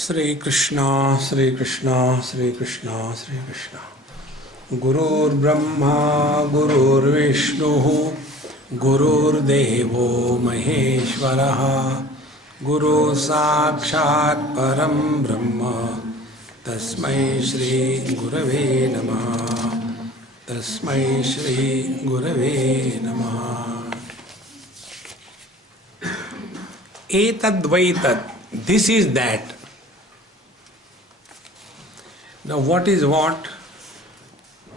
Sri Krishna, Sri Krishna, Sri Krishna, Sri Krishna. Gurur Brahma, Gurur Vishnu, Gurur Devo Maheshwaraha, Guru Sakshat Param Brahma, Tasmai Shri Gurave Namaha, Tasmai Shri Gurave Namaha. Etad Vaitad, this is that. Now what is what?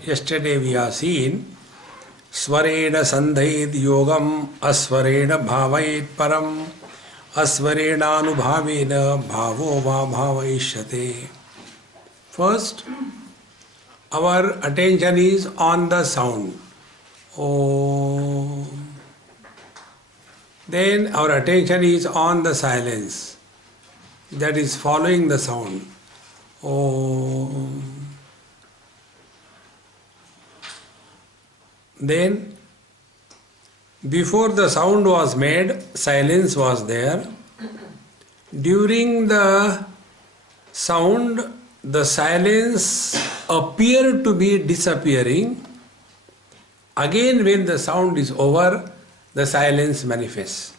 Yesterday we have seen Svarena Sandhait Yogam Asvarena Bhavait Param Asvarena Anubhavena Bhavo Va Bhavaishyate. First, our attention is on the sound. Om. Then our attention is on the silence that is following the sound. Om. Then, before the sound was made, silence was there. During the sound, the silence appeared to be disappearing. Again, when the sound is over, the silence manifests.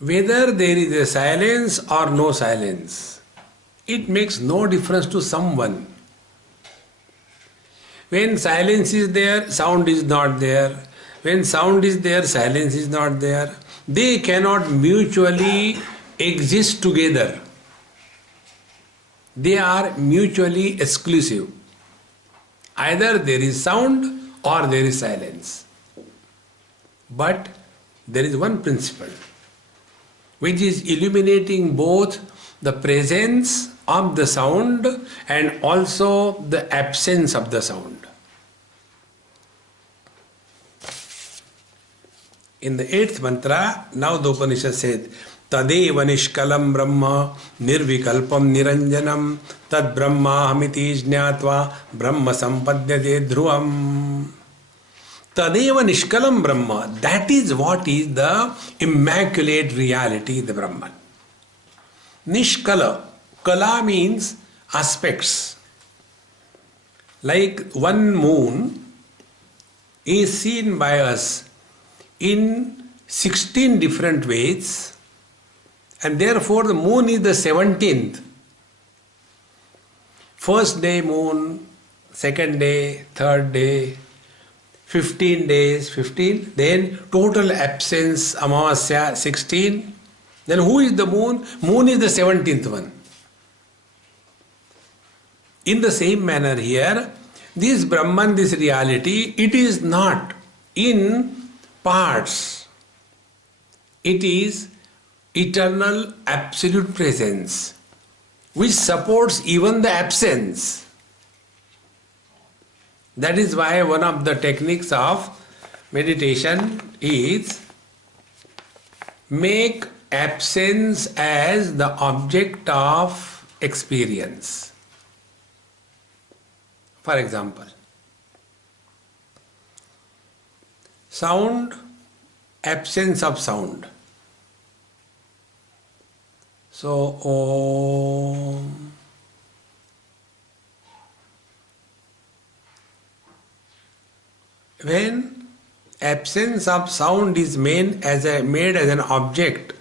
Whether there is a silence or no silence, it makes no difference to someone. When silence is there, sound is not there. When sound is there, silence is not there. They cannot mutually exist together. They are mutually exclusive. Either there is sound or there is silence. But there is one principle which is illuminating both the presence of the sound and also the absence of the sound. In the 8th mantra, now the Upanishad said, Tadeva nishkalam brahma nirvikalpam niranjanam tad brahma hamiti jnatva brahma sampadhyate dhruvam. Tadeva nishkalam brahma, that is what is the immaculate reality, the Brahman. Nishkala, kala means aspects. Like one moon is seen by us in 16 different ways, and therefore the moon is the 17th. First day moon, second day, third day, 15 days, 15, then total absence, Amavasya, 16. Then who is the moon? Moon is the 17th one. In the same manner here, this Brahman, this reality, it is not in parts. It is eternal absolute presence, which supports even the absence. That is why one of the techniques of meditation is make absence as the object of experience. For example, sound, absence of sound. So, Om. When absence of sound is made as an object,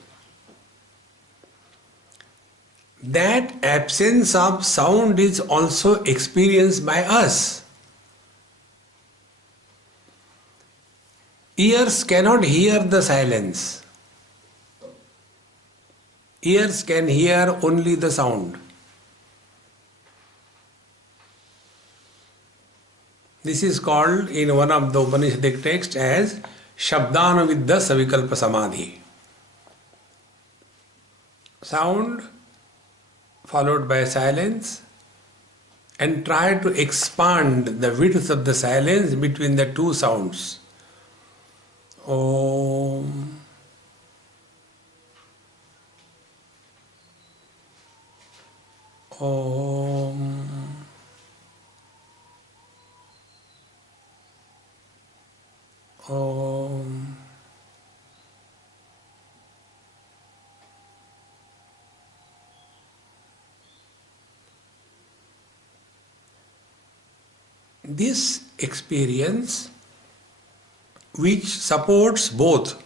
that absence of sound is also experienced by us. Ears cannot hear the silence. Ears can hear only the sound. This is called in one of the Upanishadic texts as Shabdanavidya Savikalpa Samadhi. Sound followed by silence, and try to expand the width of the silence between the two sounds. Om. Om. Om. this experience which supports both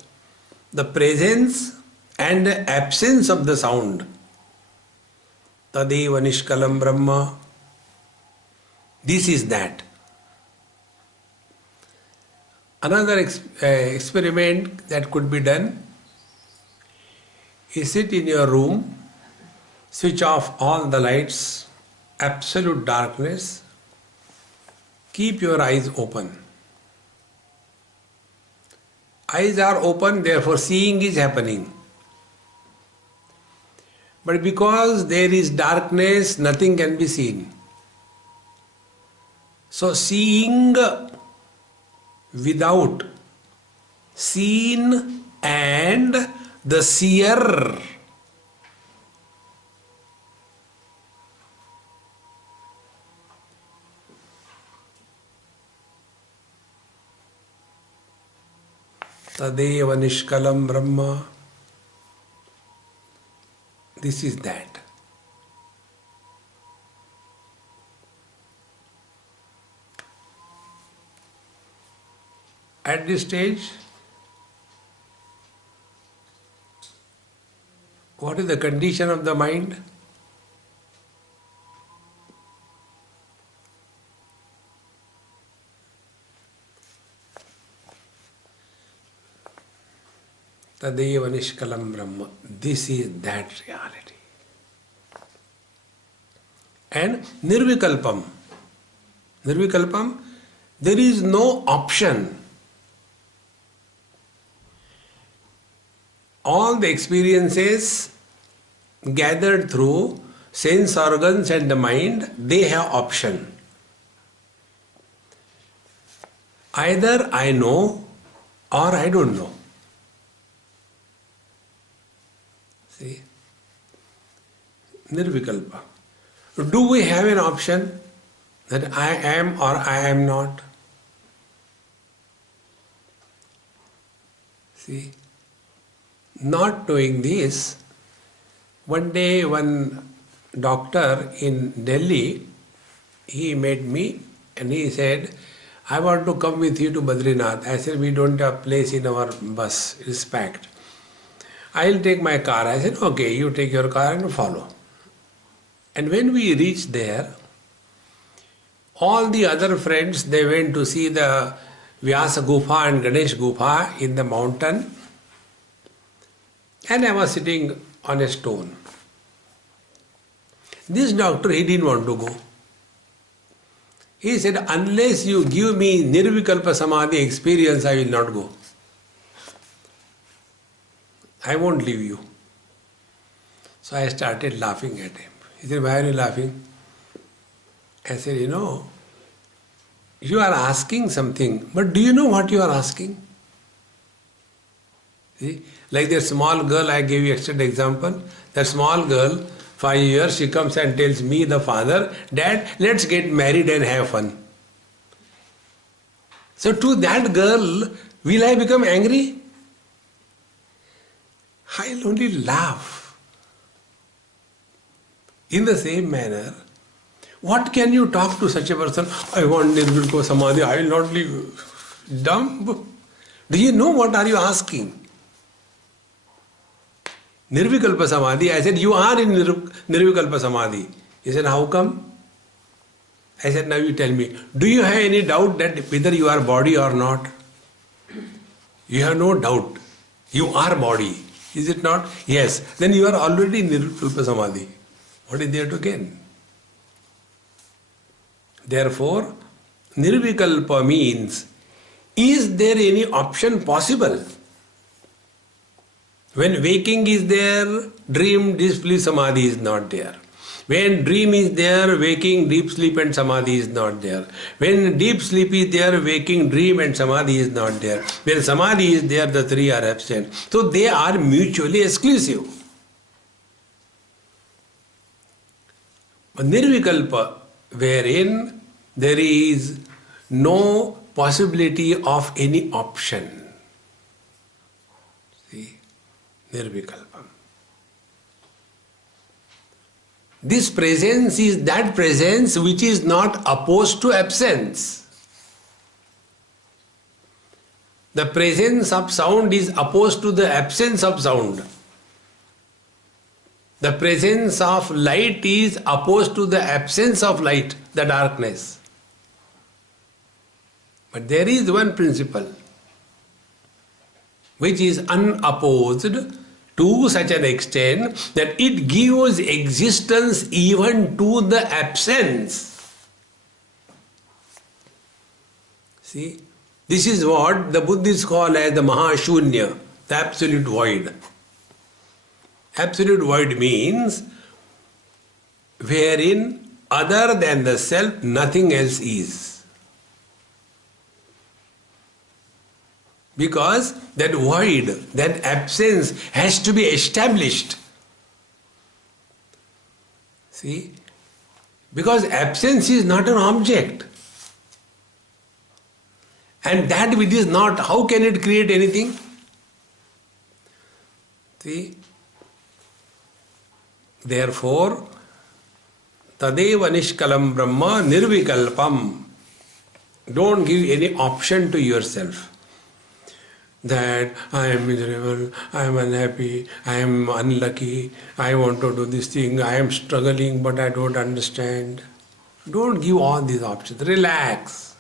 the presence and the absence of the sound. Tadeva Nishkalam Brahma. This is that. Another experiment that could be done is sit in your room, switch off all the lights, absolute darkness, keep your eyes open. Eyes are open, therefore seeing is happening. But because there is darkness, nothing can be seen. So seeing without seen and the seer. Tadeva Nishkalam Brahma. This is that. At this stage, what is the condition of the mind? Tadeva Nishkalam Brahma. This is that reality. And Nirvikalpam. Nirvikalpam, there is no option. All the experiences gathered through sense organs and the mind, they have option. Either I know or I don't know. See? Nirvikalpa. Do we have an option that I am or I am not? See? Not knowing this, one day one doctor in Delhi, he met me and he said, I want to come with you to Badrinath. I said, we don't have place in our bus, it's packed. I'll take my car. I said, okay, you take your car and follow. And when we reached there, all the other friends, they went to see the Vyasa Gufa and Ganesh Gufa in the mountain. And I was sitting on a stone. This doctor, he didn't want to go. He said, unless you give me Nirvikalpa Samadhi experience, I will not go. I won't leave you. So I started laughing at him. He said, why are you laughing? I said, you are asking something, but do you know what you are asking? See? Like that small girl, I gave you yesterday example. That small girl, 5 years, she comes and tells me, the father, Dad, let's get married and have fun. So to that girl, will I become angry? I'll only laugh. In the same manner, what can you talk to such a person? I want Nirvikalpa Samadhi, I will not leave. Dumb. Do you know what are you asking? Nirvikalpa Samadhi. I said, you are in Nirvikalpa Samadhi. He said, how come? I said, now you tell me, do you have any doubt that whether you are body or not? You have no doubt. You are body. Is it not? Yes. Then you are already in Nirvikalpa Samadhi. What is there to gain? Therefore, Nirvikalpa means, is there any option possible? When waking is there, dream, deep sleep, samadhi is not there. When dream is there, waking, deep sleep and samadhi is not there. When deep sleep is there, waking, dream and samadhi is not there. When samadhi is there, the three are absent. So they are mutually exclusive. Nirvikalpa, wherein there is no possibility of any option. See, Nirvikalpam. This presence is that presence which is not opposed to absence. The presence of sound is opposed to the absence of sound. The presence of light is opposed to the absence of light, the darkness. But there is one principle which is unopposed to such an extent that it gives existence even to the absence. See, this is what the Buddhists call as the Mahashunya, the absolute void. Absolute void means wherein other than the self nothing else is. Because that void, that absence has to be established. See? Because absence is not an object. And that which is not, how can it create anything? See? Therefore, Tadeva Nishkalam Brahma Nirvikalpam. Don't give any option to yourself. That I am miserable, I am unhappy, I am unlucky, I want to do this thing, I am struggling but I don't understand. Don't give all these options. Relax.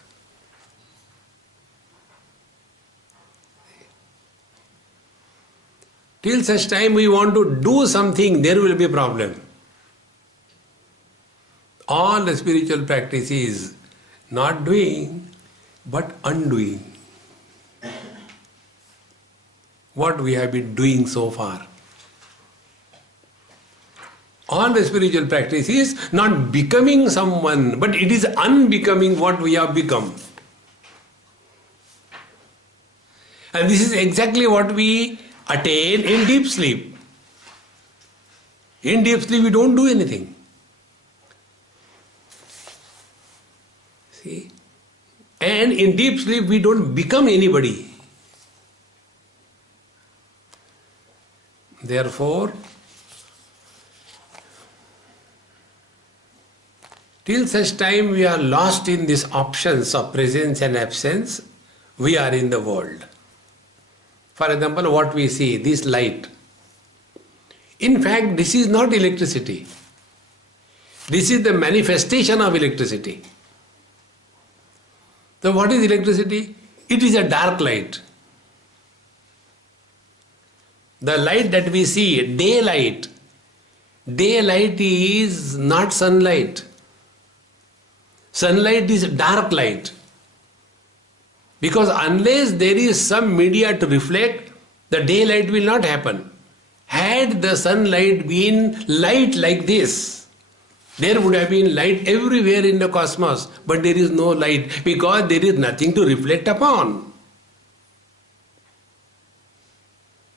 Till such time we want to do something, there will be a problem. All the spiritual practice is not doing but undoing what we have been doing so far. All the spiritual practice is not becoming someone, but it is unbecoming what we have become. And this is exactly what we attain in deep sleep. In deep sleep we don't do anything. See? And in deep sleep we don't become anybody. Therefore, till such time we are lost in these options of presence and absence, we are in the world. For example, what we see, this light. In fact, this is not electricity. This is the manifestation of electricity. So what is electricity? It is a dark light. The light that we see, daylight. Daylight is not sunlight. Sunlight is dark light. Because unless there is some media to reflect, the daylight will not happen. Had the sunlight been light like this, there would have been light everywhere in the cosmos, but there is no light because there is nothing to reflect upon.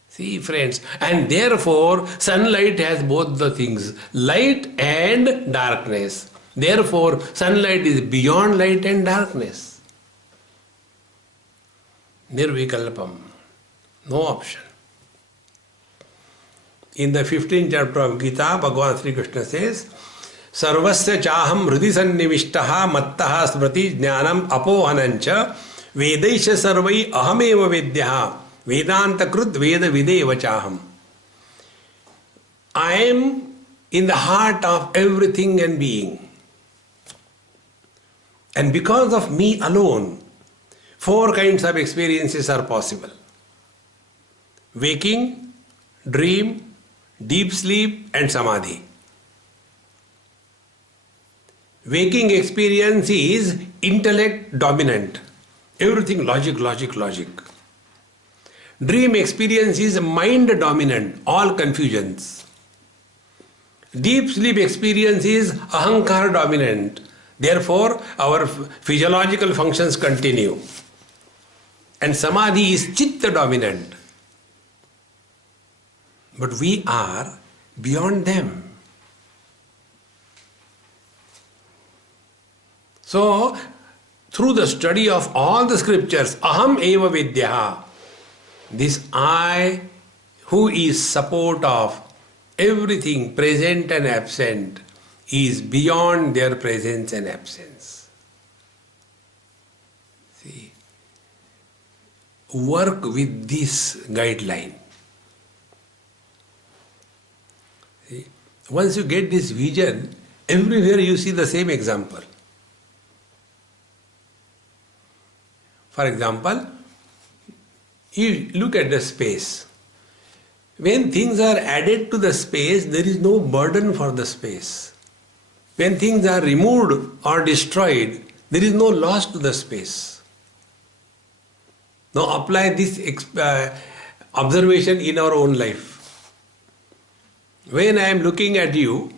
See, friends, and therefore sunlight has both the things, light and darkness. Therefore, sunlight is beyond light and darkness. Nirvikalpam, no option. In the 15th chapter of Gita, Bhagavan Sri Krishna says, Sarvasya chaham hridi sannivishtaha mattaha smriti jnanam apohanancha vedaisha sarvai ahameva vedyaha Vedanta krut veda videva chaham. I am in the heart of everything and being. And because of me alone, 4 kinds of experiences are possible. Waking, dream, deep sleep and samadhi. Waking experience is intellect dominant. Everything logic, logic, logic. Dream experience is mind dominant, all confusions. Deep sleep experience is ahankar dominant. Therefore, our physiological functions continue. And samadhi is chitta dominant. But we are beyond them. So, through the study of all the scriptures, aham eva vidyaha, this I who is support of everything present and absent, is beyond their presence and absence. See, work with this guideline. See, once you get this vision, everywhere you see the same example. For example, you look at the space. When things are added to the space, there is no burden for the space. When things are removed or destroyed, there is no loss to the space. Now apply this observation in our own life. When I am looking at you,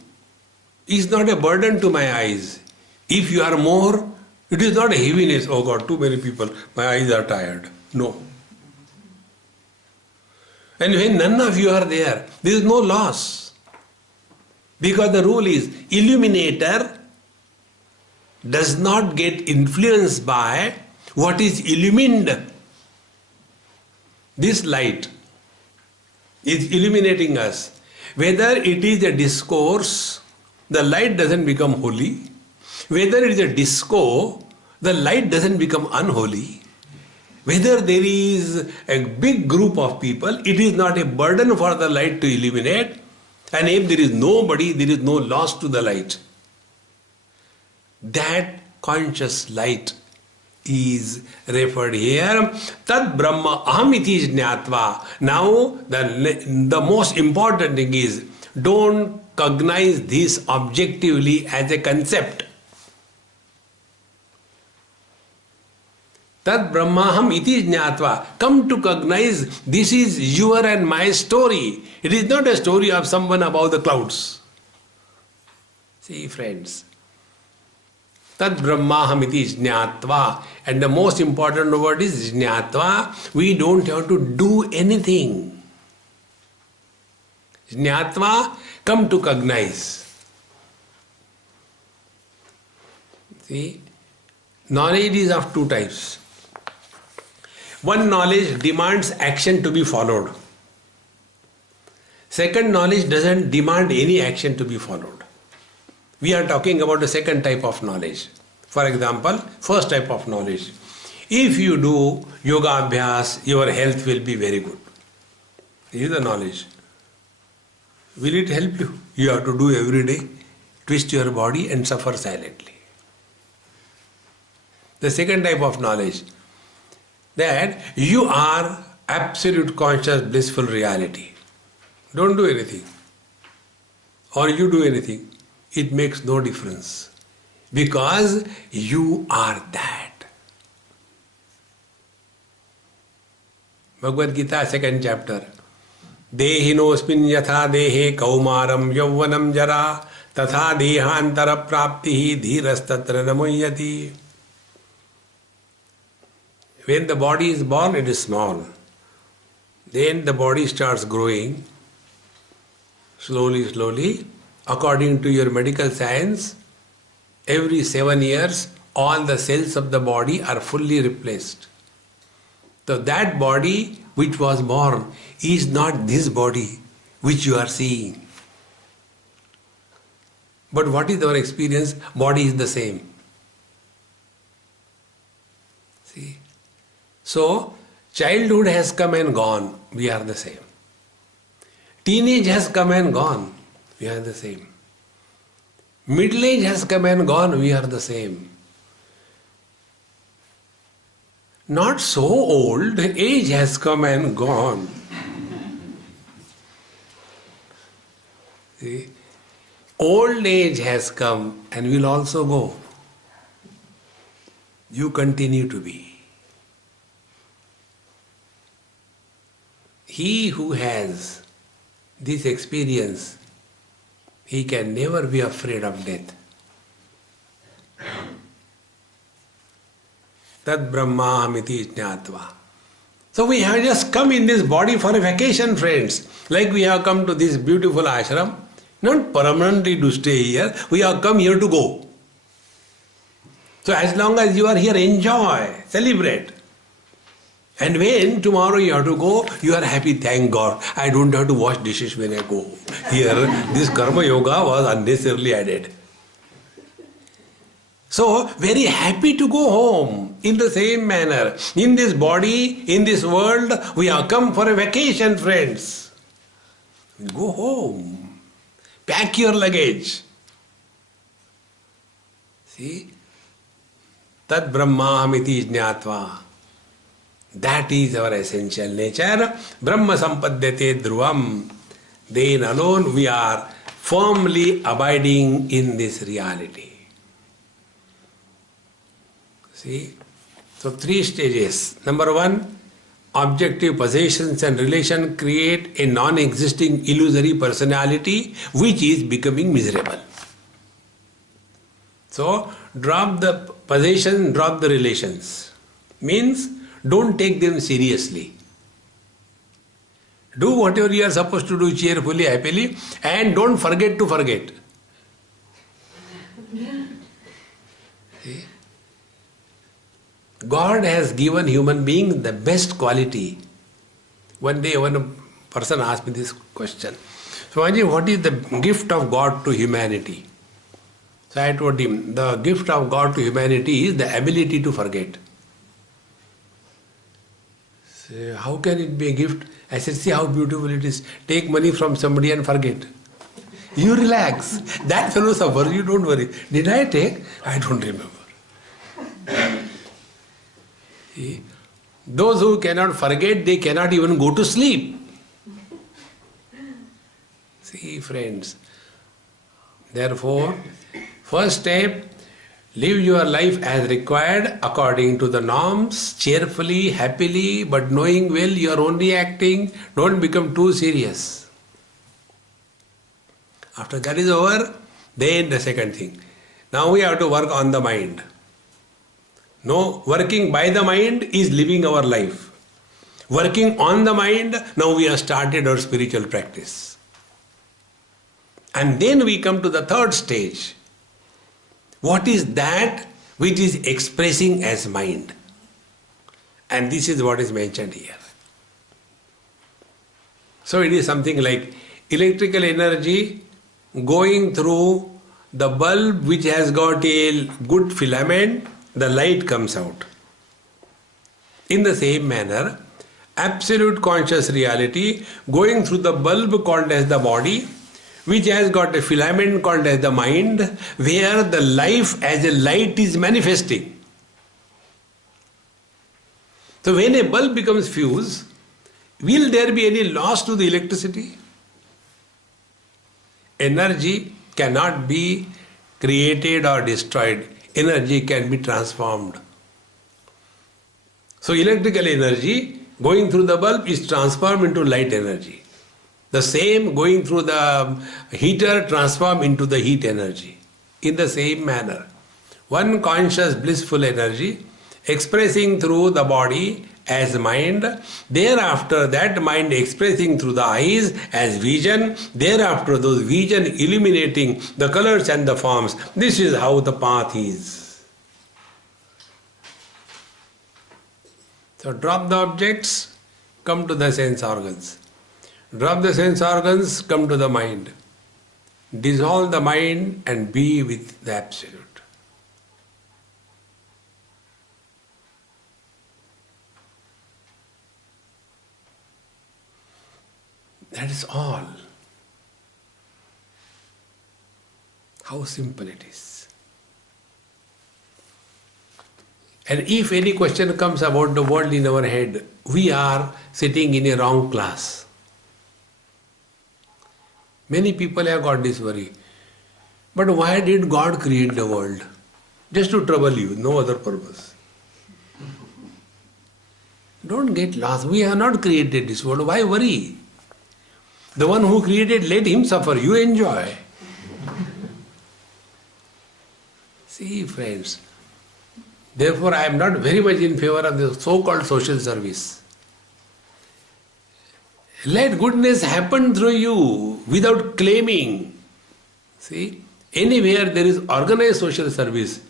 it is not a burden to my eyes. If you are more, it is not a heaviness. Oh God, too many people, my eyes are tired. No. And when none of you are there, there is no loss. Because the rule is, illuminator does not get influenced by what is illumined. This light is illuminating us. Whether it is a discourse, the light doesn't become holy. Whether it is a disco, the light doesn't become unholy. Whether there is a big group of people, it is not a burden for the light to illuminate. And if there is nobody, there is no loss to the light. That conscious light is referred here. Tad Brahma Ahamiti Jnatva. Now, the most important thing is, don't cognize this objectively as a concept. Tad Brahmaham iti jnatva. Come to cognize this is your and my story. It is not a story of someone above the clouds. See, friends. Tad Brahmaham iti jnatva. And the most important word is jnatva. We don't have to do anything. Jnatva, come to cognize. See, knowledge is of two types. One knowledge demands action to be followed. Second knowledge doesn't demand any action to be followed. We are talking about the second type of knowledge. For example, first type of knowledge. If you do yoga abhyas, your health will be very good. This is the knowledge. Will it help you? You have to do every day. Twist your body and suffer silently. The second type of knowledge, that you are absolute conscious blissful reality. Don't do anything. Or you do anything. It makes no difference. Because you are that. Bhagavad Gita, second chapter. Dehinosmin yatha dehe kaumaram yauvanam jara tatha dehantara praptihi dhirastatra namuhyati. When the body is born, it is small. Then the body starts growing slowly, slowly. According to your medical science, every 7 years, all the cells of the body are fully replaced. So that body which was born is not this body which you are seeing. But what is our experience? Body is the same. See? So, childhood has come and gone, we are the same. Teenage has come and gone, we are the same. Middle age has come and gone, we are the same. Not so old, age has come and gone. See? Old age has come and will also go. You continue to be. He who has this experience, he can never be afraid of death. Tad Brahmahamiti jnatva. So we have just come in this body for a vacation, friends. Like we have come to this beautiful ashram, not permanently to stay here, we have come here to go. So as long as you are here, enjoy, celebrate. And when tomorrow you have to go, you are happy, thank God. I don't have to wash dishes when I go. Here, this karma yoga was unnecessarily added. So, very happy to go home. In the same manner, in this body, in this world, we have come for a vacation, friends. Go home. Pack your luggage. See? Tad brahmahamiti jnatva. That is our essential nature. Brahma sampadyate dhruvam. Then alone we are firmly abiding in this reality. See? So 3 stages. Number 1, objective possessions and relation create a non-existing illusory personality which is becoming miserable. So drop the possession, drop the relations. Means don't take them seriously. Do whatever you are supposed to do cheerfully, happily, and don't forget to forget. See? God has given human being the best quality. One day when a person asked me this question, Swamiji, what is the gift of God to humanity? So I told him, the gift of God to humanity is the ability to forget. So how can it be a gift? I said, see how beautiful it is. Take money from somebody and forget. You relax. That fellow suffers, you don't worry. Did I take? I don't remember. See? Those who cannot forget, they cannot even go to sleep. See, friends. Therefore, first step, live your life as required according to the norms, cheerfully, happily, but knowing well you are only acting. Don't become too serious. After that is over, then the second thing. Now we have to work on the mind. No, working by the mind is living our life. Working on the mind, now we have started our spiritual practice. And then we come to the third stage. What is that which is expressing as mind? And this is what is mentioned here. So it is something like electrical energy going through the bulb which has got a good filament, the light comes out. In the same manner, absolute conscious reality going through the bulb called as the body, which has got a filament called as the mind, where the life as a light is manifesting. So when a bulb becomes fused, will there be any loss to the electricity? Energy cannot be created or destroyed. Energy can be transformed. So electrical energy going through the bulb is transformed into light energy. The same going through the heater transformed into the heat energy. In the same manner, one conscious blissful energy expressing through the body as mind, thereafter that mind expressing through the eyes as vision, thereafter those vision illuminating the colors and the forms. This is how the path is. So drop the objects, come to the sense organs. Drop the sense organs, come to the mind. Dissolve the mind and be with the Absolute. That is all. How simple it is. And if any question comes about the world in our head, we are sitting in a wrong class. Many people have got this worry. But why did God create the world? Just to trouble you, no other purpose. Don't get lost. We have not created this world. Why worry? The one who created, let him suffer. You enjoy. See, friends. Therefore, I am not very much in favor of the so-called social service. Let goodness happen through you without claiming. See, anywhere there is organized social service,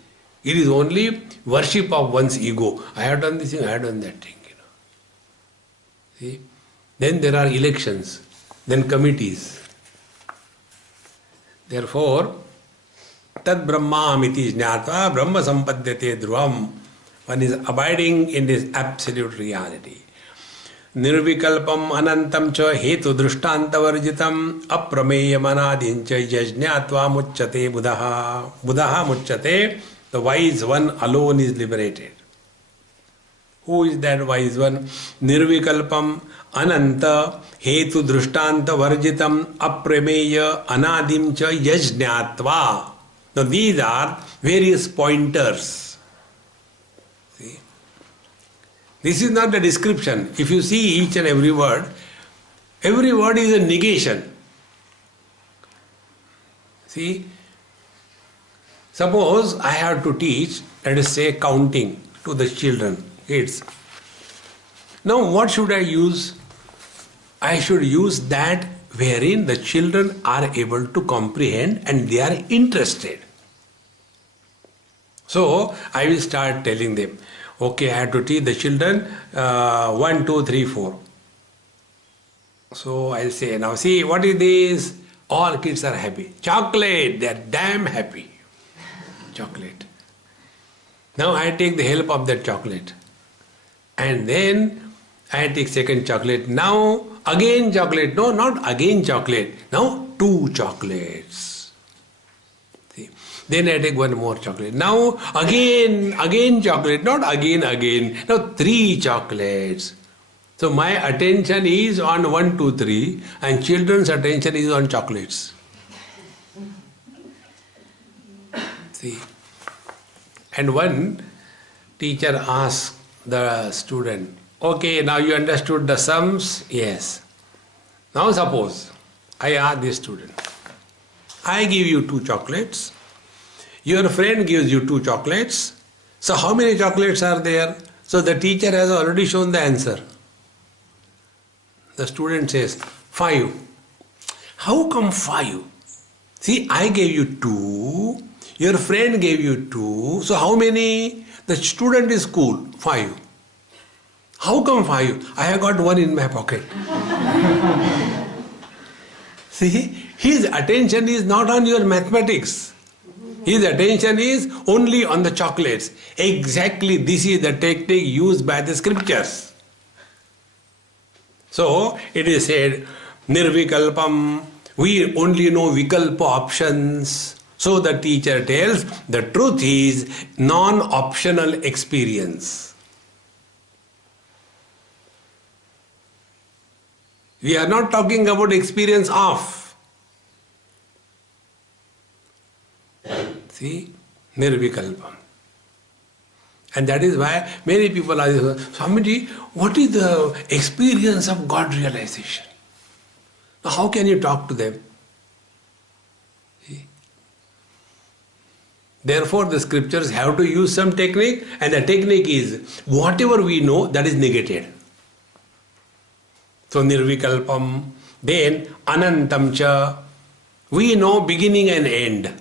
it is only worship of one's ego. I have done this thing, I have done that thing. See, then there are elections, then committees. Therefore, Tad Brahmamiti Jnatva Brahma Sampadyate Dhruvam. One is abiding in this absolute reality. Nirvikalpam anantam cha hetu drishtantavarjitam aprameyam anadincha yajñatva muchyate buddhaha. Buddhaha muchyate, the wise one alone is liberated. Who is that wise one? Nirvikalpam ananta hetu drishtantavarjitam aprameya anadimcha yajñatva. Now these are various pointers. See? This is not the description. If you see each and every word is a negation. See, suppose I have to teach, let us say, counting to the children, kids. Now what should I use? I should use that wherein the children are able to comprehend and they are interested. So I will start telling them, okay, I have to teach the children 1, 2, 3, 4. So I'll say, now see, what is this? All kids are happy. Chocolate, they are damn happy. Chocolate. Now I take the help of that chocolate. And then I take second chocolate. Now again chocolate. No, not again chocolate. Now 2 chocolates. See? Then I take one more chocolate. Now again chocolate. Not again. Now 3 chocolates. So my attention is on 1, 2, 3 and children's attention is on chocolates. See? And one teacher asked the student, okay, now you understood the sums? Yes. Now suppose I ask this student, I give you 2 chocolates, your friend gives you 2 chocolates, so how many chocolates are there? So the teacher has already shown the answer. The student says, 5. How come 5? See, I gave you 2, your friend gave you 2, so how many? The student is cool, 5. How come 5? I have got 1 in my pocket. See, his attention is not on your mathematics. His attention is only on the chocolates. Exactly this is the technique used by the scriptures. So it is said, Nirvikalpam, we only know Vikalpa options. So the teacher tells, the truth is non-optional experience. We are not talking about experience of. See, Nirvikalpam. And that is why many people ask, Swamiji, what is the experience of God realization? Now how can you talk to them? See? Therefore the scriptures have to use some technique, and the technique is whatever we know, that is negated. So Nirvikalpam, then Anantam cha, we know beginning and end.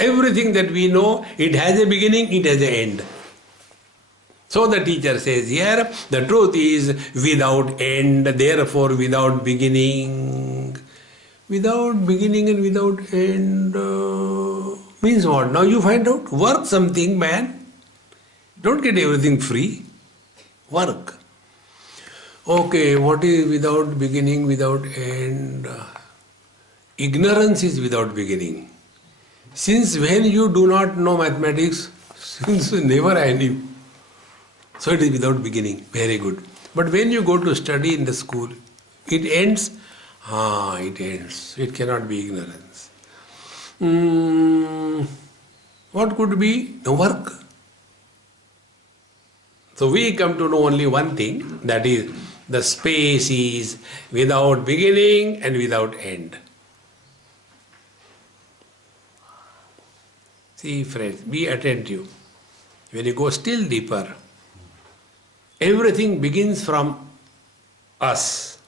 Everything that we know, it has a beginning, it has an end. So the teacher says here, the truth is without end, therefore without beginning. Without beginning and without end means what? Now you find out. Work something, man. Don't get everything free. Work. Okay, what is without beginning, without end? Ignorance is without beginning. Since when you do not know mathematics? Since never I knew. So it is without beginning. Very good. But when you go to study in the school, it ends. It ends. It cannot be ignorance. What could be? The work. So we come to know only one thing, that is the space is without beginning and without end. See friends, be attentive. When you go still deeper, everything begins from us.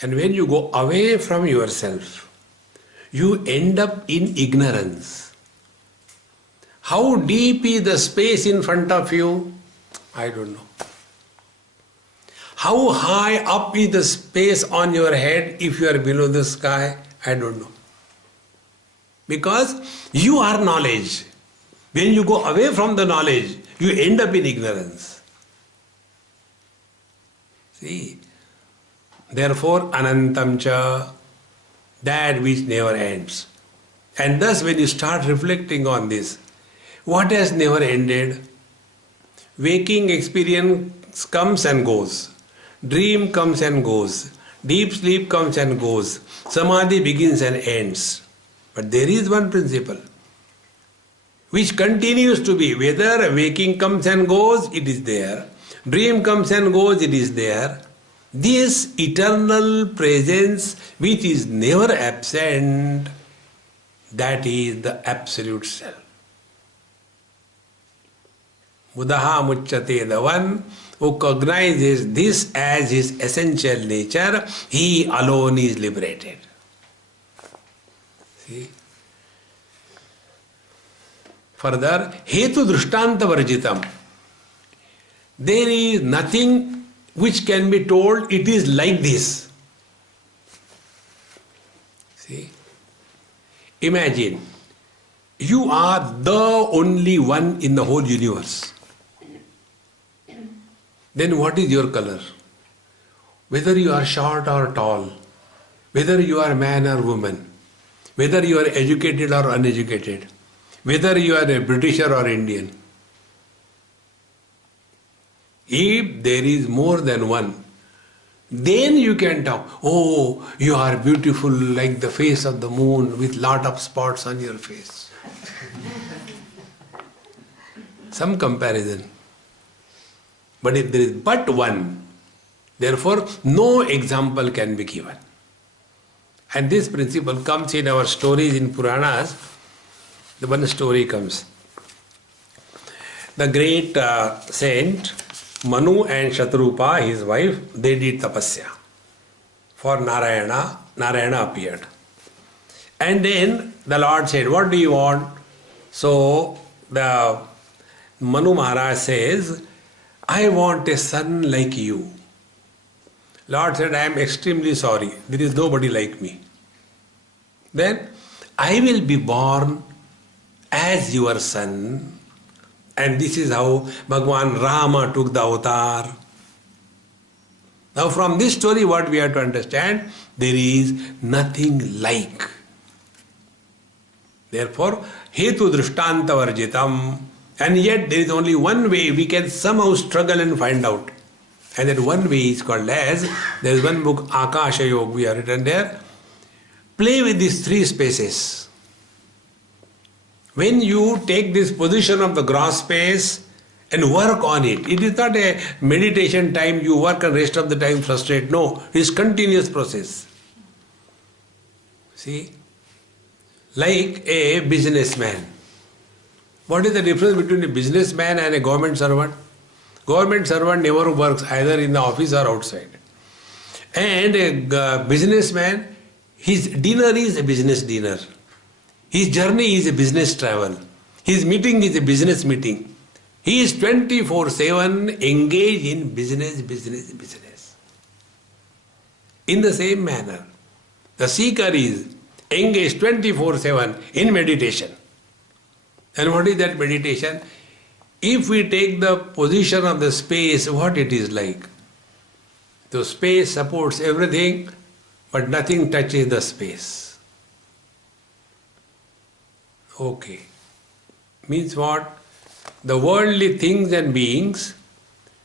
And when you go away from yourself, you end up in ignorance. How deep is the space in front of you? I don't know. How high up is the space on your head if you are below the sky? I don't know. Because you are knowledge. When you go away from the knowledge, you end up in ignorance. See? Therefore, anantam cha, that which never ends. And thus when you start reflecting on this, what has never ended? Waking experience comes and goes. Dream comes and goes. Deep sleep comes and goes. Samadhi begins and ends. But there is one principle which continues to be. Whether waking comes and goes, it is there. Dream comes and goes, it is there. This eternal presence which is never absent, that is the absolute self. Buddha Mucchate, the one who cognizes this as his essential nature, he alone is liberated. See? Further, Hetu Drishtanta Varjitam. There is nothing which can be told, it is like this. See? Imagine, you are the only one in the whole universe. Then what is your color? Whether you are short or tall, whether you are man or woman, whether you are educated or uneducated, whether you are a Britisher or Indian. If there is more than one, then you can talk. Oh, you are beautiful like the face of the moon with lot of spots on your face. Some comparison. But if there is but one, therefore no example can be given. And this principle comes in our stories in Puranas. The one story comes. The great saint Manu and Shatrupa, his wife, they did tapasya for Narayana. Narayana appeared. And then the Lord said, what do you want? So the Manu Maharaj says, I want a son like you. Lord said, I am extremely sorry. There is nobody like me. Then I will be born as your son. And this is how Bhagwan Rama took the avatar. Now from this story what we have to understand, there is nothing like. Therefore, Hetu Drishtanta Varjitam. And yet there is only one way we can somehow struggle and find out. And that one way is called as, there is one book, Akasha Yoga, we have written there. Play with these three spaces. When you take this position of the gross space and work on it, it is not a meditation time, you work and rest of the time frustrate. No, it is continuous process. See? Like a businessman. What is the difference between a businessman and a government servant? Government servant never works either in the office or outside. And a businessman, his dinner is a business dinner. His journey is a business travel. His meeting is a business meeting. He is 24/7 engaged in business. In the same manner, the seeker is engaged 24/7 in meditation. And what is that meditation? If we take the position of the space, what it is like? The space supports everything, but nothing touches the space. Okay. Means what? The worldly things and beings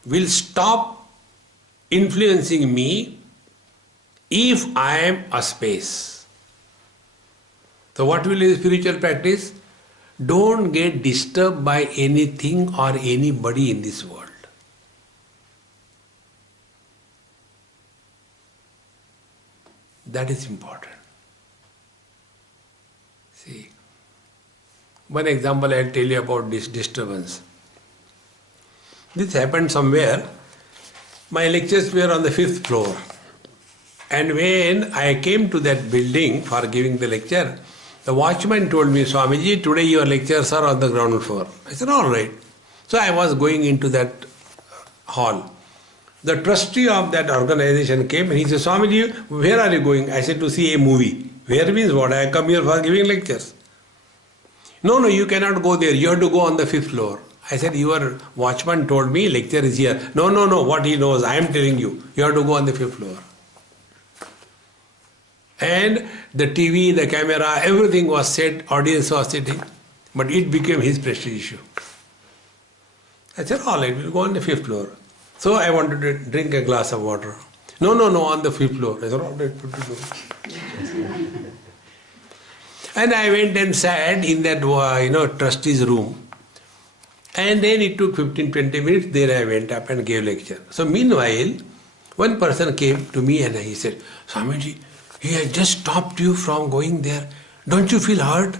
will stop influencing me if I am a space. So what will be the spiritual practice? Don't get disturbed by anything or anybody in this world. That is important. See, one example I'll tell you about this disturbance. This happened somewhere. My lectures were on the 5th floor. And when I came to that building for giving the lecture, the watchman told me, Swamiji, today your lectures are on the ground floor. I said, all right. So I was going into that hall. The trustee of that organization came and he said, Swamiji, where are you going? I said, to see a movie. Where means what? I come here for giving lectures. No, no, you cannot go there. You have to go on the 5th floor. I said, your watchman told me lecture is here. No, no, no, what he knows, I am telling you. You have to go on the 5th floor. And the TV, the camera, everything was set, audience was sitting. But it became his prestige issue. I said, all right, we'll go on the 5th floor. So I wanted to drink a glass of water. No, no, no, on the 5th floor. I said, all right, 5th floor. And I went and sat in that, trustee's room. And then it took 15-20 minutes. Then I went up and gave lecture. So meanwhile, one person came to me and he said, Swamiji, he has just stopped you from going there. Don't you feel hurt?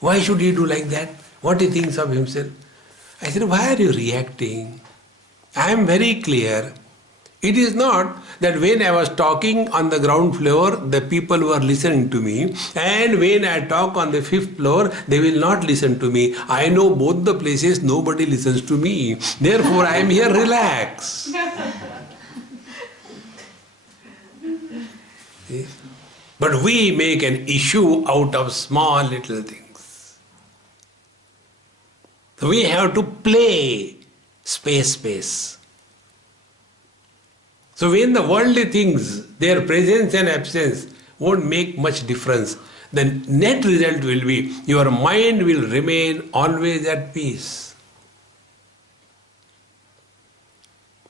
Why should he do like that? What he thinks of himself? I said, why are you reacting? I am very clear. It is not that when I was talking on the ground floor, the people were listening to me, and when I talk on the 5th floor, they will not listen to me. I know both the places, nobody listens to me. Therefore, I am here, relax. See? But we make an issue out of small little things. So we have to play space. So when the worldly things, their presence and absence won't make much difference, the net result will be your mind will remain always at peace.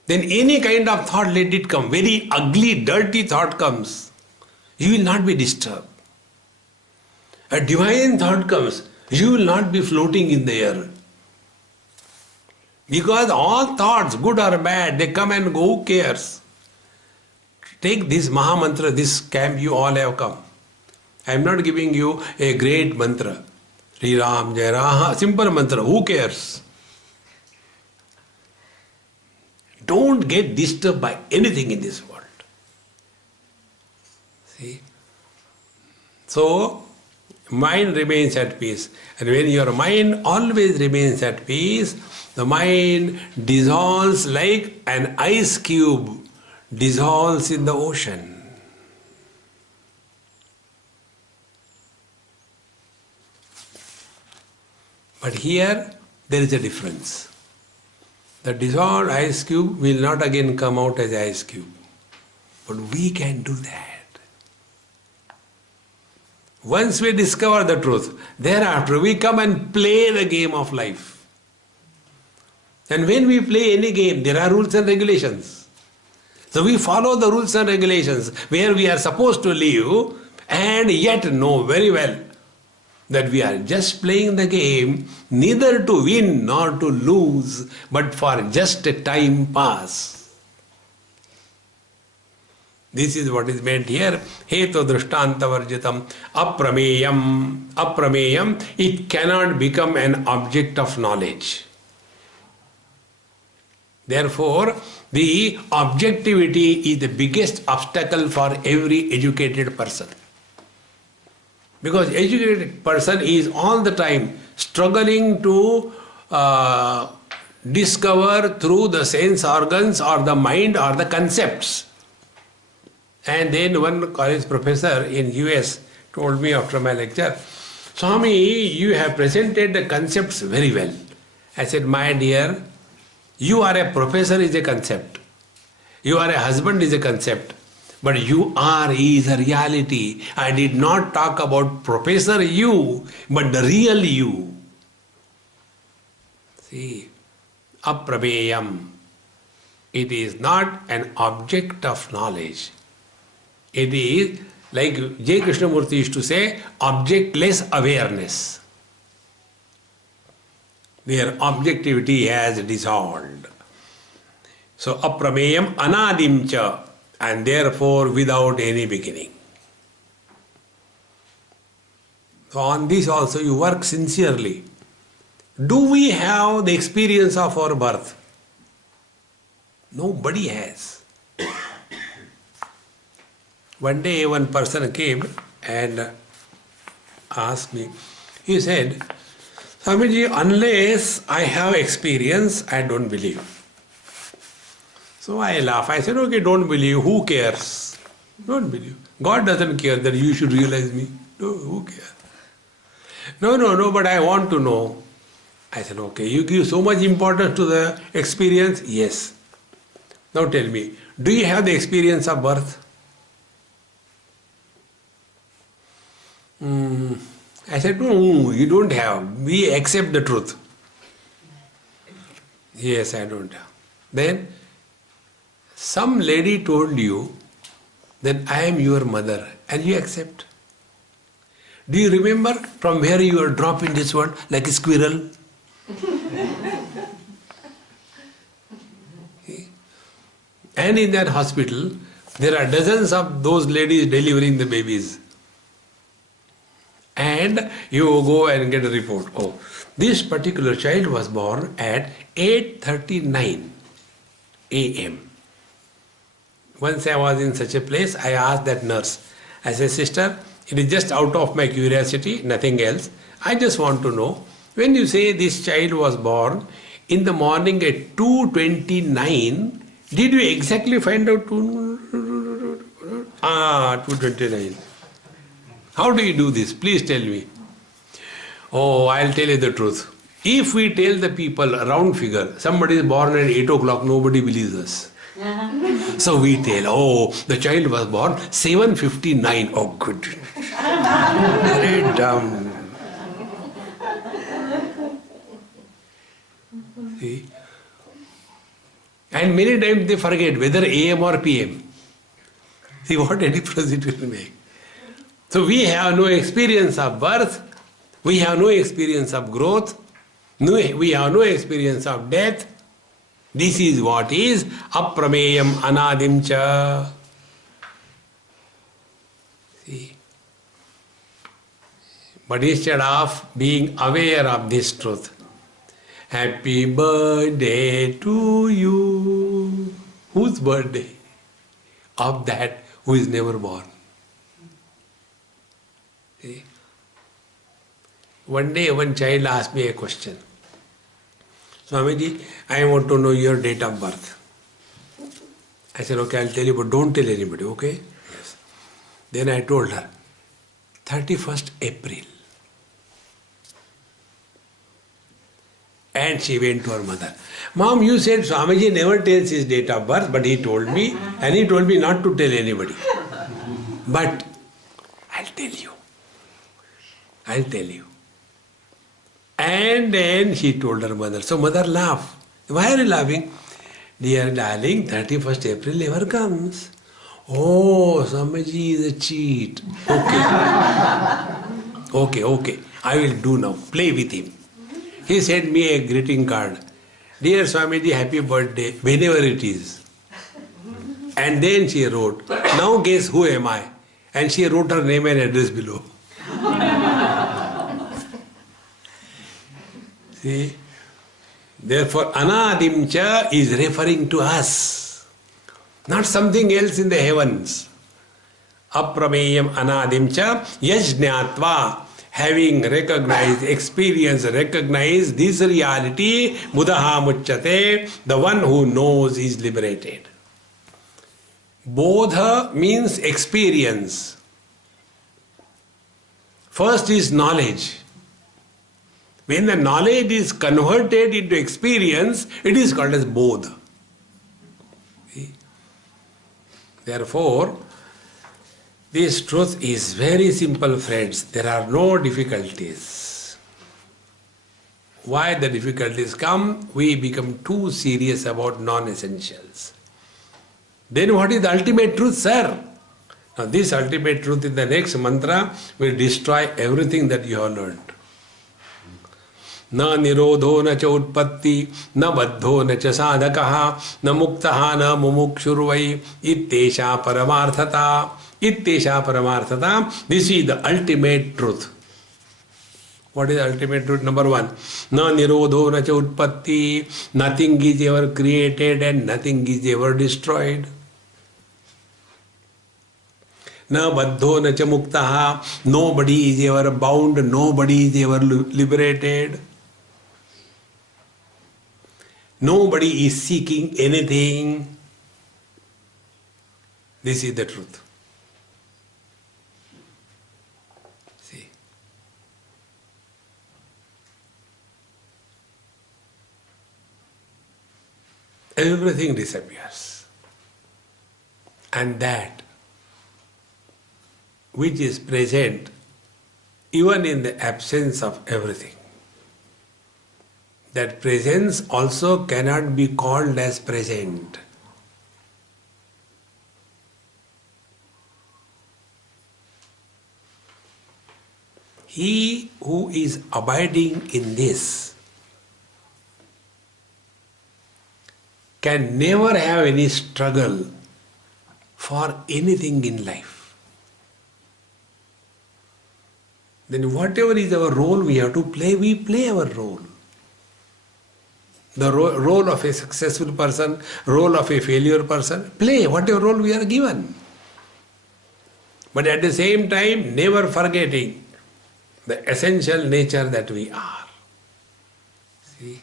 Then any kind of thought, let it come. Very ugly, dirty thought comes, you will not be disturbed. A divine thought comes, you will not be floating in the air. Because all thoughts, good or bad, they come and go, who cares? Take this Maha Mantra, this camp you all have come. I am not giving you a great mantra. Sri Ram, Jai Ram, simple mantra, who cares? Don't get disturbed by anything in this world. See? So, mind remains at peace. And when your mind always remains at peace, the mind dissolves like an ice cube dissolves in the ocean. But here there is a difference. The dissolved ice cube will not again come out as ice cube. But we can do that. Once we discover the truth, thereafter we come and play the game of life. And when we play any game, there are rules and regulations. So we follow the rules and regulations where we are supposed to live, and yet know very well that we are just playing the game neither to win nor to lose, but for just a time pass. This is what is meant here. Hetu drishtanta varjitam aprameyam. Aprameyam, it cannot become an object of knowledge. Therefore, the objectivity is the biggest obstacle for every educated person. Because educated person is all the time struggling to discover through the sense organs or the mind or the concepts. And then one college professor in US told me after my lecture, Swami, you have presented the concepts very well. I said, my dear, you are a professor is a concept. You are a husband is a concept. But you are is a reality. I did not talk about professor you, but the real you. See, aprabeyam. It is not an object of knowledge. It is, like J. Krishnamurti used to say, objectless awareness, where objectivity has dissolved. So, aprameyam anadim cha, and therefore without any beginning. So, on this also you work sincerely. Do we have the experience of our birth? Nobody has. One day one person came and asked me, he said, Swamiji, unless I have experience, I don't believe. So I laugh. I said, okay, don't believe. Who cares? Don't believe. God doesn't care that you should realize me. No, who cares? No, but I want to know. I said, okay, you give so much importance to the experience? Yes. Now tell me, do you have the experience of birth? I said, no, you don't have. We accept the truth. Yes, I don't have. Then, some lady told you that I am your mother and you accept. Do you remember from where you were dropped in this world like a squirrel? And in that hospital, there are dozens of those ladies delivering the babies. And you go and get a report. Oh, this particular child was born at 8:39 a.m. Once I was in such a place, I asked that nurse, I said, sister, it is just out of my curiosity, nothing else. I just want to know, when you say this child was born in the morning at 2:29, did you exactly find out? 2:29. How do you do this? Please tell me. Oh, I'll tell you the truth. If we tell the people a round figure, somebody is born at 8 o'clock, nobody believes us. So we tell, oh, the child was born 7:59. Oh, good. Very dumb. See? And many times they forget whether AM or PM. See what a difference it will make. So we have no experience of birth, we have no experience of growth, we have no experience of death. This is what is aprameyam anadim cha. See? But instead of being aware of this truth, happy birthday to you. Whose birthday? Of that who is never born. See? One day one child asked me a question. Swamiji, I want to know your date of birth. I said, okay, I'll tell you, but don't tell anybody, okay? Yes. Then I told her, 31st April. And she went to her mother. Mom, you said Swamiji never tells his date of birth, but he told me, and he told me not to tell anybody. But I'll tell you. I'll tell you. And then she told her mother. So mother laughed. Why are you laughing? Dear darling, 31st April never comes. Oh, Swamiji is a cheat. Okay. Okay. I will do now. Play with him. He sent me a greeting card. Dear Swamiji, happy birthday, whenever it is. And then she wrote, now guess who am I? And she wrote her name and address below. See? Therefore, anadim cha is referring to us, not something else in the heavens. Aprameyam anadim cha yajnatva, having recognized, experienced, recognized this reality, buddha muchyate, the one who knows is liberated. Bodha means experience. First is knowledge. When the knowledge is converted into experience, it is called as bodha. See? Therefore, this truth is very simple, friends. There are no difficulties. Why the difficulties come? We become too serious about non-essentials. Then what is the ultimate truth, sir? Now this ultimate truth in the next mantra will destroy everything that you have learned. Na nirodho na cha utpatti, na baddho na cha sadhakaha, na muktaha na mumukshurvai, ittesha paramarthata. Ittesha paramarthata. This is the ultimate truth. What is the ultimate truth? Number one, na nirodho na cha utpatti. Nothing is ever created and nothing is ever destroyed. Na baddho na cha muktaha. Nobody is ever bound, nobody is ever liberated. Nobody is seeking anything. This is the truth. See. everything disappears. And that which is present even in the absence of everything, that presence also cannot be called as present. He who is abiding in this can never have any struggle for anything in life. Then whatever is our role we have to play, we play our role. The role of a successful person, role of a failure person, play whatever role we are given. But at the same time, never forgetting the essential nature that we are. See?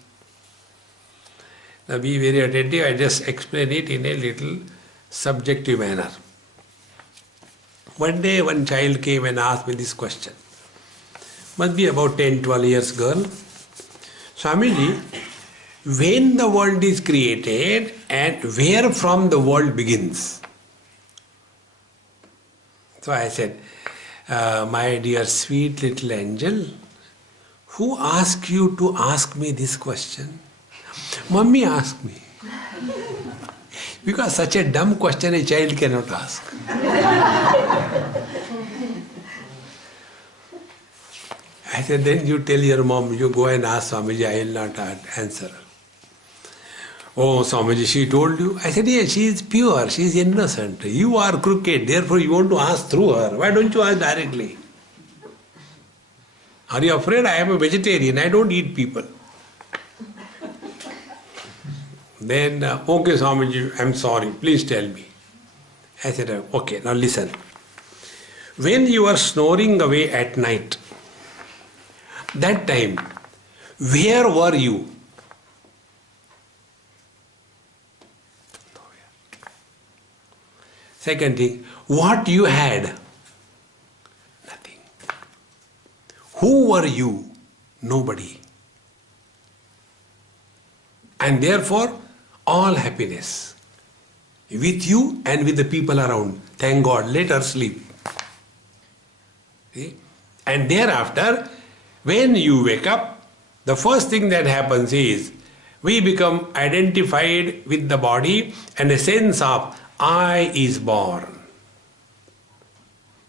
Now be very attentive, I just explain it in a little subjective manner. One day one child came and asked me this question. Must be about 10-12 years girl. Swamiji, when the world is created and where from the world begins? So I said, my dear sweet little angel, who asked you to ask me this question? Mummy asked me. Because such a dumb question a child cannot ask. I said, then you tell your mom, you go and ask Swamiji, I will not answer. Oh, Swamiji, she told you? I said, yes, she is pure, she is innocent. You are crooked, therefore you want to ask through her. Why don't you ask directly? Are you afraid? I am a vegetarian, I don't eat people. Then, okay, Swamiji, I am sorry, please tell me. I said, okay, now listen. When you are snoring away at night, that time, where were you? Second thing, what you had? Nothing. Who were you? Nobody. And therefore, all happiness with you and with the people around. Thank God, let her sleep. See? And thereafter, when you wake up, the first thing that happens is we become identified with the body and a sense of I is born.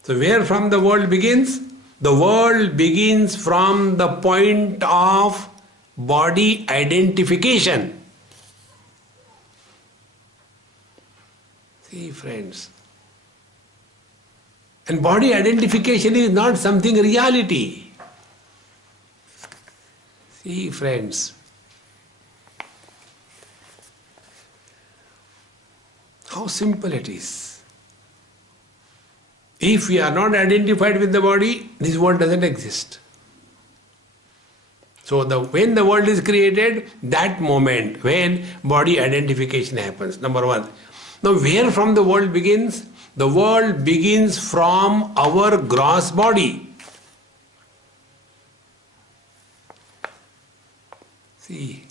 So where from the world begins? The world begins from the point of body identification. See, friends. And body identification is not something reality. See, friends. How simple it is. If we are not identified with the body, this world doesn't exist. So when the world is created, that moment when body identification happens, number one. Now where from the world begins? The world begins from our gross body. See.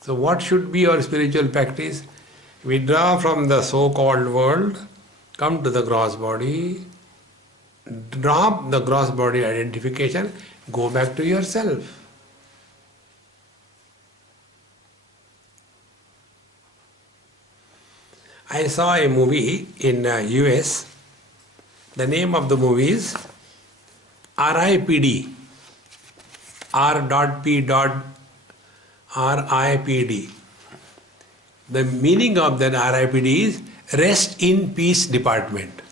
So what should be our spiritual practice? We draw from the so-called world, come to the gross body, drop the gross body identification, go back to yourself. I saw a movie in US. The name of the movie is RIPD. R.P.RIPD. The meaning of that RIPD is Rest in Peace Department.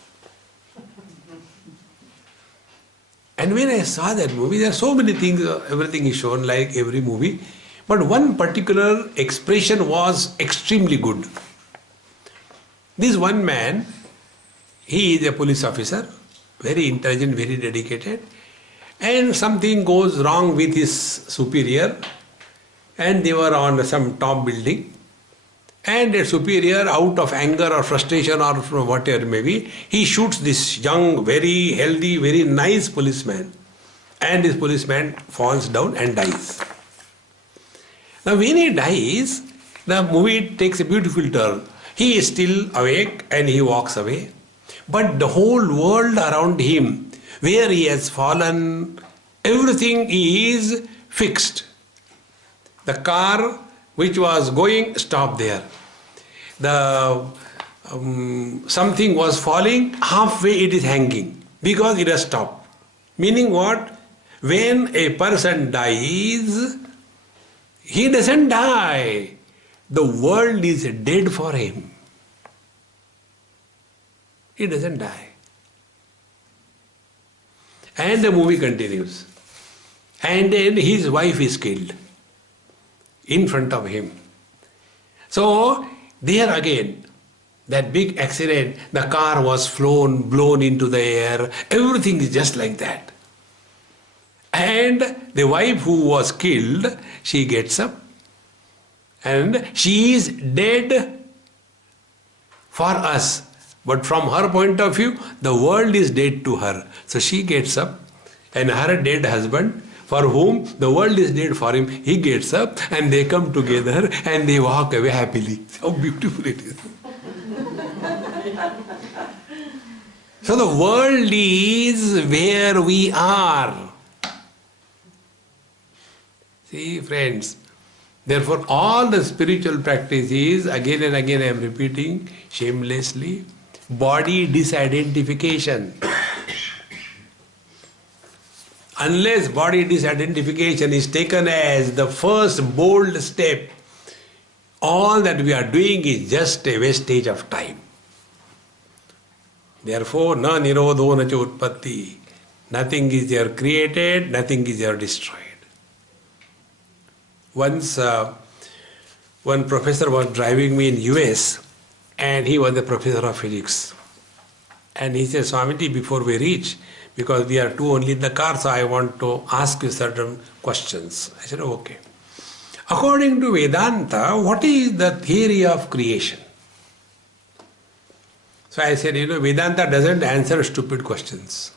And when I saw that movie, there are so many things, everything is shown like every movie, but one particular expression was extremely good. This one man, he is a police officer, very intelligent, very dedicated, and something goes wrong with his superior, and they were on some top building, and a superior, out of anger or frustration or whatever may be, he shoots this young, very healthy, very nice policeman, and this policeman falls down and dies. Now when he dies, The movie takes a beautiful turn. He is still awake and he walks away. But the whole world around him, where he has fallen, everything is fixed. The car which was going stopped there. The something was falling, halfway it is hanging because it has stopped. Meaning what? When a person dies, he doesn't die. The world is dead for him. He doesn't die. And the movie continues. And then his wife is killed in front of him. So, there again, that big accident, the car was blown into the air, everything is just like that. And the wife who was killed, she gets up and she is dead for us. But from her point of view, the world is dead to her. So she gets up and her dead husband, for whom the world is dead for him, he gets up and they come together and they walk away happily. How beautiful it is. So the world is where we are. See, friends, therefore all the spiritual practices, again and again I am repeating shamelessly, body disidentification. Unless body disidentification is taken as the first bold step, all that we are doing is just a wastage of time. Therefore, na nirodho na cha utpatti. Nothing is there created, nothing is there destroyed. Once one professor was driving me in US and he was a professor of physics. And he said, Swamiji, before we reach, because we are two only in the car, so I want to ask you certain questions. I said, okay. According to Vedanta, what is the theory of creation? So I said, Vedanta doesn't answer stupid questions.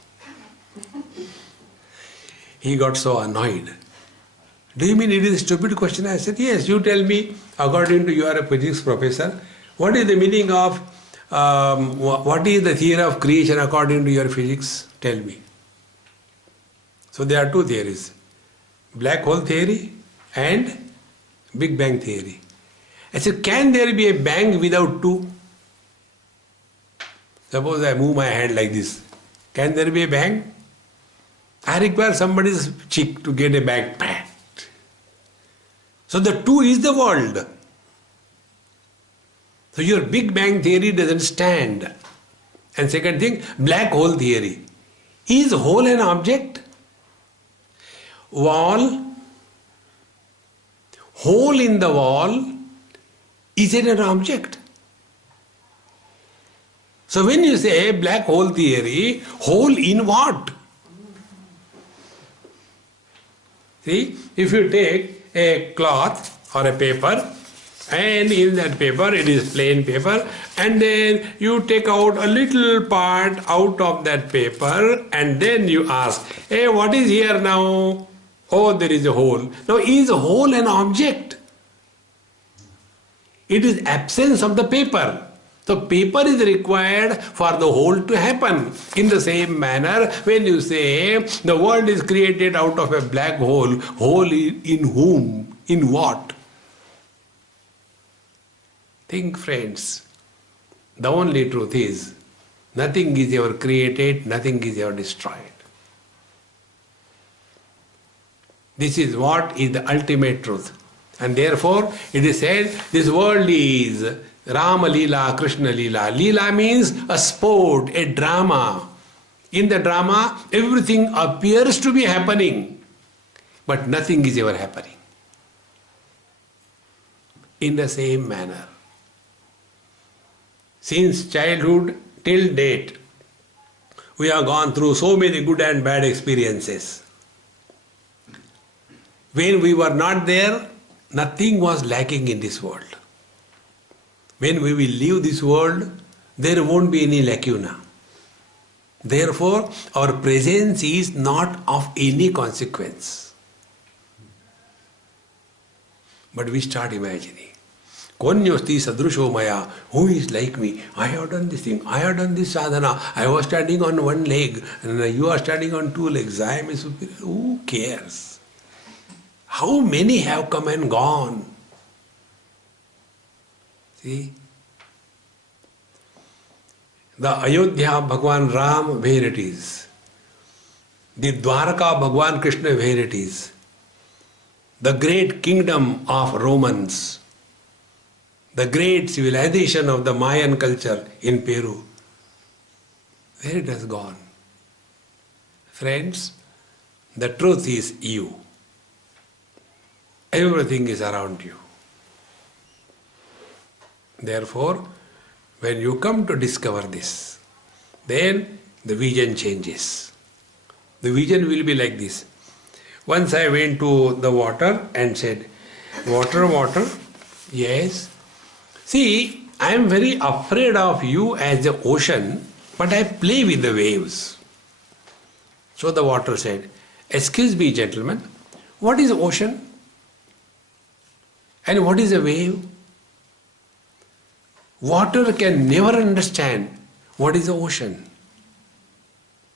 He got so annoyed. Do you mean it is a stupid question? I said, yes, you tell me, according to you are a physics professor, what is the meaning of, what is the theory of creation according to your physics? Tell me. So there are two theories, black hole theory and Big Bang theory. I said, can there be a bang without two? Suppose I move my hand like this. Can there be a bang? I require somebody's cheek to get a bang. So the two is the world. So your Big Bang theory doesn't stand. And second thing, black hole theory. Is hole an object? Wall, hole in the wall, is it an object? So when you say black hole theory, hole in what? See, if you take a cloth or a paper, and in that paper, it is plain paper, and then you take out a little part out of that paper, and then you ask, hey, what is here now? Oh, there is a hole. Now, is a hole an object? It is absence of the paper. So, paper is required for the hole to happen. In the same manner, when you say the world is created out of a black hole, hole in whom? In what? Think, friends, the only truth is, nothing is ever created, nothing is ever destroyed. This is what is the ultimate truth. And therefore, it is said, this world is Rama Leela, Krishna Leela. Leela means a sport, a drama. In the drama, everything appears to be happening, but nothing is ever happening. In the same manner, since childhood till date, we have gone through so many good and bad experiences. When we were not there, nothing was lacking in this world. When we will leave this world, there won't be any lacuna. Therefore, our presence is not of any consequence. But we start imagining. Konyosti sadrusho maya. Who is like me? I have done this thing. I have done this sadhana. I was standing on one leg and you are standing on two legs. I am a superior. Who cares? How many have come and gone? See? The Ayodhya Bhagwan Ram, where it is. The Dwarka Bhagwan Krishna, where it is. The great kingdom of Romans. The great civilization of the Mayan culture in Peru. Where it has gone. Friends, the truth is you. Everything is around you. Therefore, when you come to discover this, then the vision changes. The vision will be like this. Once I went to the water and said, water, water, yes. See, I am very afraid of you as the ocean, but I play with the waves. So the water said, excuse me, gentlemen, what is ocean? And what is a wave? Water can never understand what is the ocean.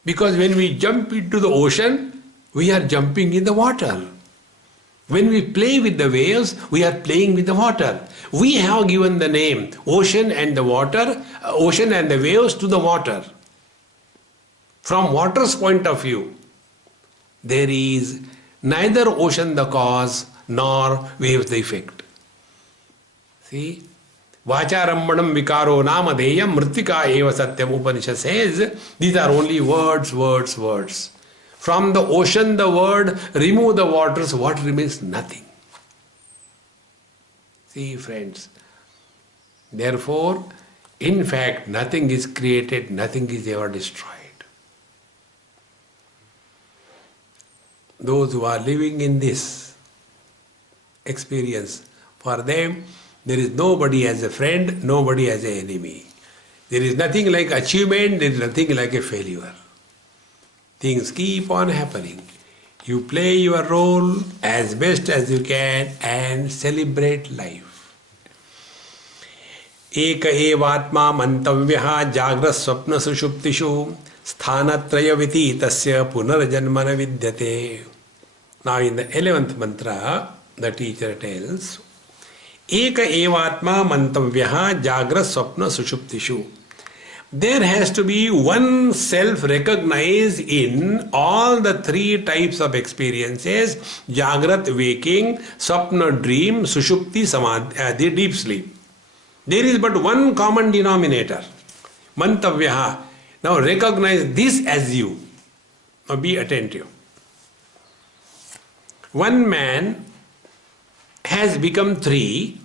Because when we jump into the ocean, we are jumping in the water. When we play with the waves, we are playing with the water. We have given the name ocean and the water, ocean and the waves to the water. From water's point of view, there is neither ocean the cause nor waves the effect. See? Vacharammanam vikaro namadeyam mritika eva satyam Upanishad says, these are only words, words, words. From the ocean, the word, remove the waters, what remains? Nothing. See, friends. Therefore, in fact, nothing is created, nothing is ever destroyed. Those who are living in this experience, for them, there is nobody as a friend, nobody as an enemy. There is nothing like achievement, there is nothing like a failure. Things keep on happening. You play your role as best as you can and celebrate life. Eka evatma mantavyaha jagras swapna sushuptishu sthanatraya vititasya punarjanmana vidyate. Now in the 11th mantra, the teacher tells, Eka evatma mantavyaha jagras swapna sushuptishu. There has to be one self recognized in all the three types of experiences: Jagrat, waking; Swapna, dream; Sushupti, samadhi, deep sleep. There is but one common denominator, Mantavyaha. Now recognize this as you. Now be attentive. One man has become three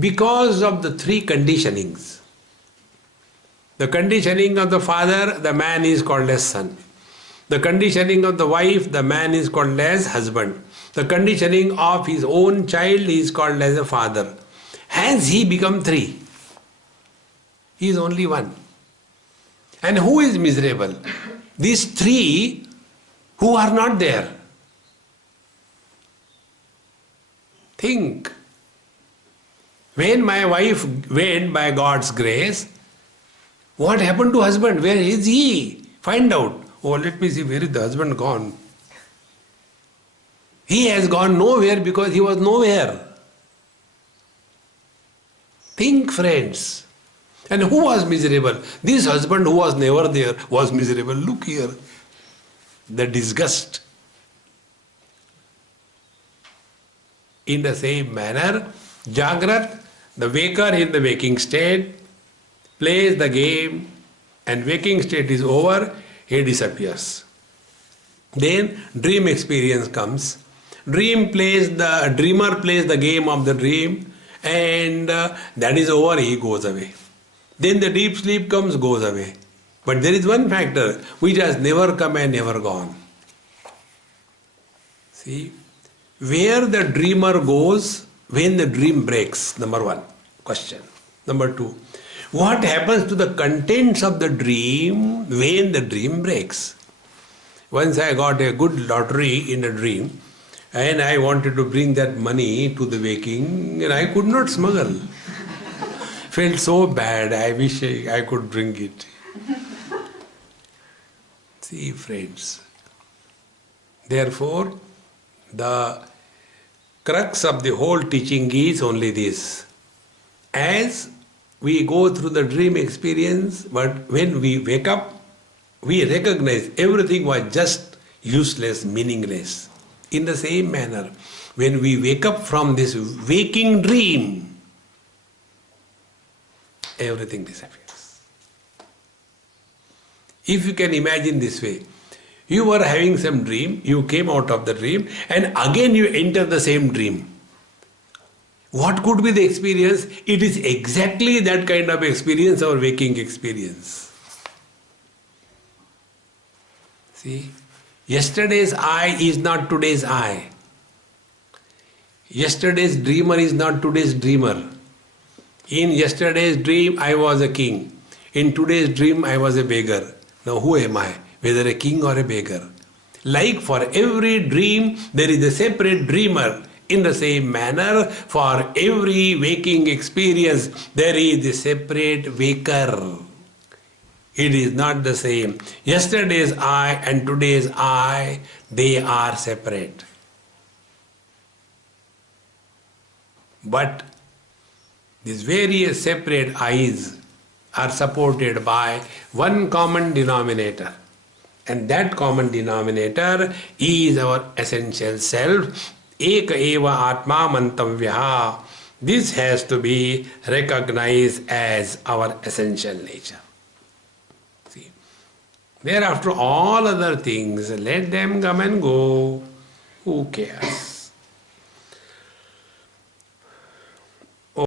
because of the three conditionings. The conditioning of the father, the man is called as son. The conditioning of the wife, the man is called as husband. The conditioning of his own child is called as a father. Has he become three? He is only one. And who is miserable? These three who are not there. Think. When my wife went by God's grace, what happened to husband? Where is he? Find out. Oh, let me see, where is the husband gone? He has gone nowhere because he was nowhere. Think, friends. And who was miserable? This husband who was never there was miserable. Look here. The disgust. In the same manner, Jagrat, the waker in the waking state, plays the game and waking state is over, he disappears. Then dream experience comes. Dreamer plays the game of the dream and that is over, he goes away. Then the deep sleep comes, goes away. But there is one factor which has never come and never gone. See, where the dreamer goes when the dream breaks, number one, question. Number two, what happens to the contents of the dream when the dream breaks? Once I got a good lottery in a dream And I wanted to bring that money to the waking, and I could not smuggle. Felt so bad, I wish I could bring it. See, friends. Therefore, the crux of the whole teaching is only this. As we go through the dream experience, but when we wake up, we recognize everything was just useless, meaningless. In the same manner, when we wake up from this waking dream, everything disappears. If you can imagine this way, you were having some dream, you came out of the dream, and again you enter the same dream. What could be the experience? It is exactly that kind of experience, our waking experience. See? Yesterday's I is not today's I. Yesterday's dreamer is not today's dreamer. In yesterday's dream, I was a king. In today's dream, I was a beggar. Now, who am I? Whether a king or a beggar. Like for every dream, there is a separate dreamer. In the same manner, for every waking experience, there is a separate waker. It is not the same. Yesterday's I and today's I, they are separate. But these various separate I's are supported by one common denominator. And that common denominator is our essential self. Eka eva atma mantavya. This has to be recognized as our essential nature. See, thereafter all other things, let them come and go. Who cares?